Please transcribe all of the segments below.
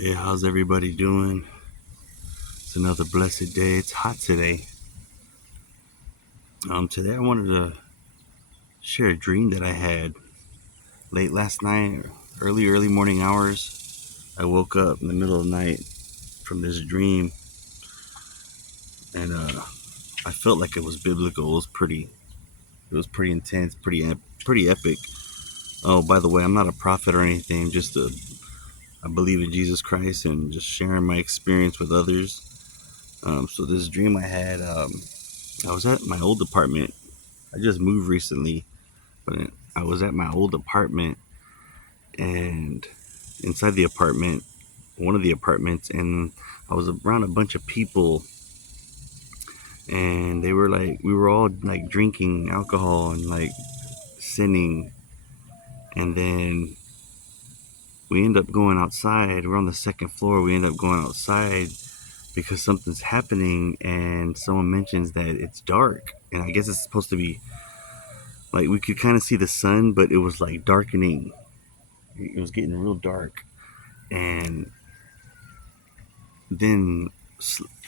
Hey, how's everybody doing? It's another blessed day. It's hot today. Today I wanted to share a dream that I had late last night, early morning hours. I woke up in the middle of the night from this dream, and I felt like it was biblical. It was pretty intense, pretty epic. Oh, by the way, I'm not a prophet or anything. I believe in Jesus Christ and just sharing my experience with others. So this dream I had, I was at my old apartment. I just moved recently, but I was at my old apartment, and inside the apartment, one of the apartments, and I was around a bunch of people, and we were all like drinking alcohol and like sinning, and then we end up going outside. We're on the second floor. We end up going outside because something's happening, and someone mentions that it's dark, and I guess it's supposed to be like we could kind of see the sun, but it was like darkening. It was getting real dark, and then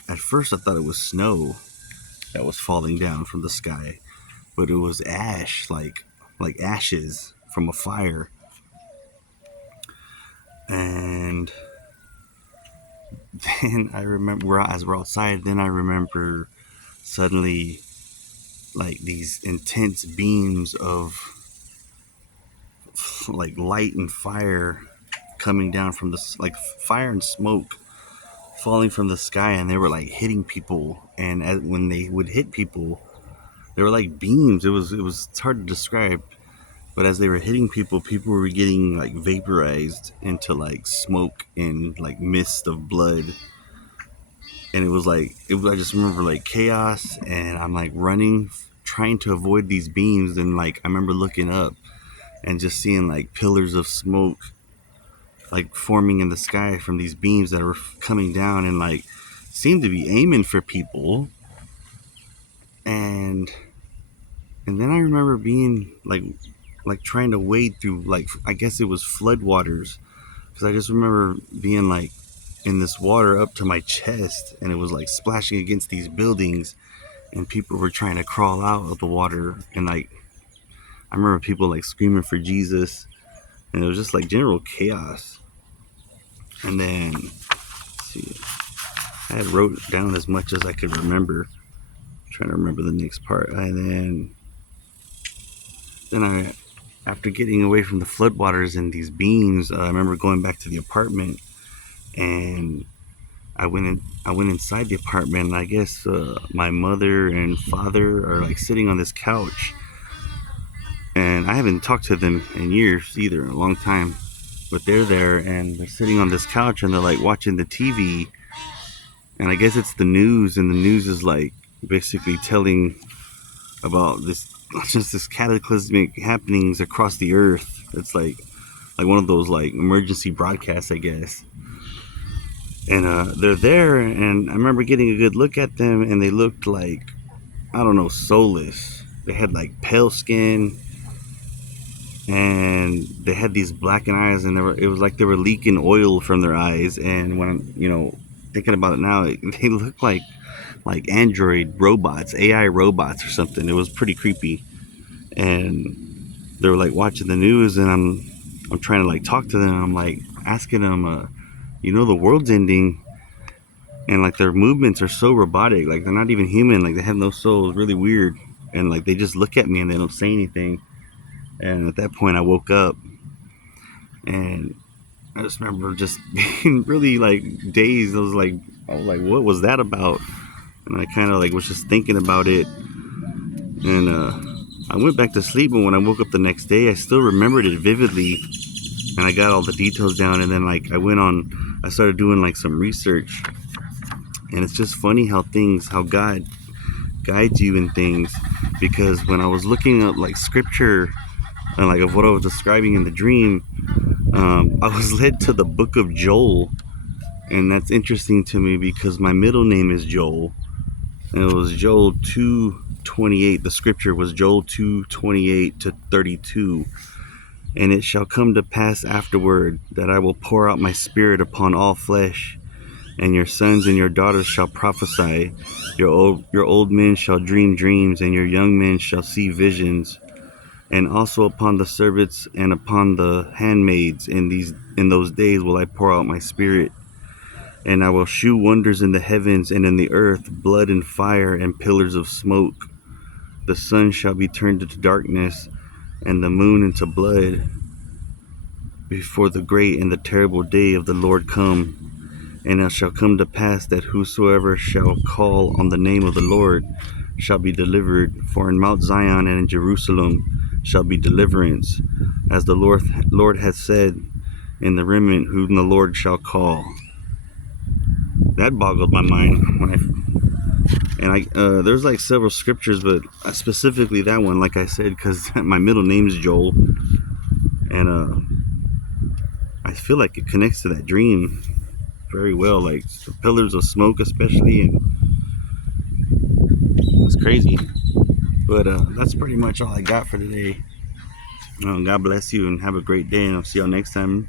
at first I thought it was snow that was falling down from the sky, but it was ash, like ashes from a fire. And then I remember, as we're outside, then I remember suddenly like these intense beams of like light and fire coming down from the like fire and smoke falling from the sky, and they were like hitting people, and when they would hit people, they were like beams. It's hard to describe, but as they were hitting people, people were getting like vaporized into like smoke and like mist of blood. And I just remember like chaos, and I'm like running, trying to avoid these beams. And like I remember looking up and just seeing like pillars of smoke like forming in the sky from these beams that were coming down and like seemed to be aiming for people. And and then I remember being like trying to wade through, like, I guess it was floodwaters, because I just remember being like in this water up to my chest, and it was like splashing against these buildings, and people were trying to crawl out of the water, and like I remember people like screaming for Jesus, and it was just like general chaos. And then, let's see, I had wrote down as much as I could remember. I'm trying to remember the next part. And then I, after getting away from the floodwaters and these beams, I remember going back to the apartment, and I went inside the apartment, and I guess my mother and father are like sitting on this couch, and I haven't talked to them in years either, a long time, but they're there, and they're sitting on this couch, and they're like watching the TV, and I guess it's the news, and the news is like basically telling about this cataclysmic happenings across the earth. It's like one of those like emergency broadcasts, I guess. And they're there, and I remember getting a good look at them, and they looked like, I don't know, soulless. They had like pale skin, and they had these blackened eyes, and it was like they were leaking oil from their eyes. And when I'm, thinking about it now, they look like android robots, AI robots or something. It was pretty creepy. And they were like watching the news, and I'm trying to like talk to them. I'm like asking them, the world's ending, and like their movements are so robotic, like they're not even human, like they have no soul. It's really weird. And like they just look at me and they don't say anything. And at that point I woke up, and I just remember just being really like dazed. I was like, what was that about? And I kind of like was just thinking about it, and I went back to sleep. But when I woke up the next day, I still remembered it vividly, and I got all the details down. And then like I started doing like some research, and it's just funny how God guides you in things. Because when I was looking up like scripture and like of what I was describing in the dream, I was led to the book of Joel. And that's interesting to me because my middle name is Joel, and it was Joel 2:28. The scripture was Joel 2:28 to 32. And it shall come to pass afterward that I will pour out my spirit upon all flesh, and your sons and your daughters shall prophesy. Your old men shall dream dreams, and your young men shall see visions. And also upon the servants and upon the handmaids in those days will I pour out my spirit. And I will shew wonders in the heavens and in the earth, blood and fire and pillars of smoke. The sun shall be turned into darkness, and the moon into blood, before the great and the terrible day of the Lord come. And it shall come to pass that whosoever shall call on the name of the Lord shall be delivered. For in Mount Zion and in Jerusalem shall be deliverance, as the Lord hath said, in the remnant whom the Lord shall call. That boggled my mind there's like several scriptures, but specifically that one, like I said, because my middle name's Joel, and I feel like it connects to that dream very well, like the pillars of smoke especially, and it's crazy. But that's pretty much all I got for today. God bless you and have a great day, and I'll see y'all next time.